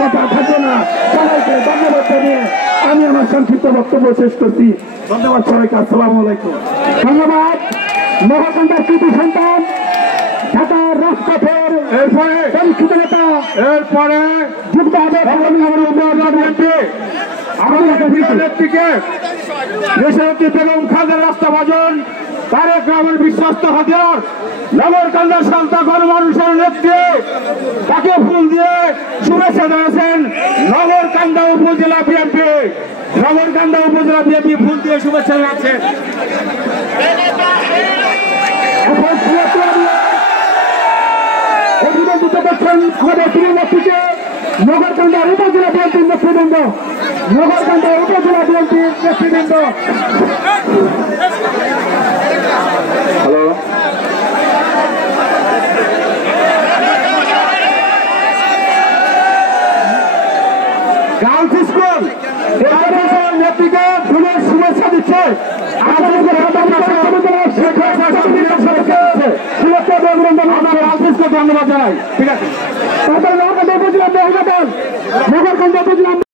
কথা থাকবে না। সবাইকে ধন্যবাদ জানিয়ে আমি আমার সংক্ষিপ্ত বক্তব্য শেষ করছি। ধন্যবাদ সবাইকে। আসসালামু আলাইকুম। ধন্যবাদ। মহাকান্দার কৃতি সন্তান ঢাকার রাজপথের এরপরে পরীক্ষিত নেতা এরপরে যুক্ত হবে আমাদের নেত্রীকে দেশনেত্রী বেগম খালেদা রাস্তা ভাজন তারেক রহমানের বিশ্বস্ত হাতিয়ার নগরকান্দার শান্তা গণমানুষের নেত্রী তাকে ফুল দিয়ে শুভেচ্ছা জানাচ্ছেন নগরকান্দা উপজেলা বিএনপি। নগরকান্দা উপজেলা বিএনপি ফুল দিয়ে শুভেচ্ছা জানাচ্ছেন। অভিনন্দিত করছেন আমাদের প্রিয় নেত্রীকে নগরকান্দার উপজেলা বিএনপির নেতৃবৃন্দ। নগরকান্দার উপজেলা বিএনপির নেতৃবৃন্দ। হ্যালো, গার্লস স্কুল নেত্রীকে ফুলের শুভেচ্ছা দিচ্ছে। ধন্যবাদ জানাই। ঠিক আছে, নগরকান্দা উপজেলা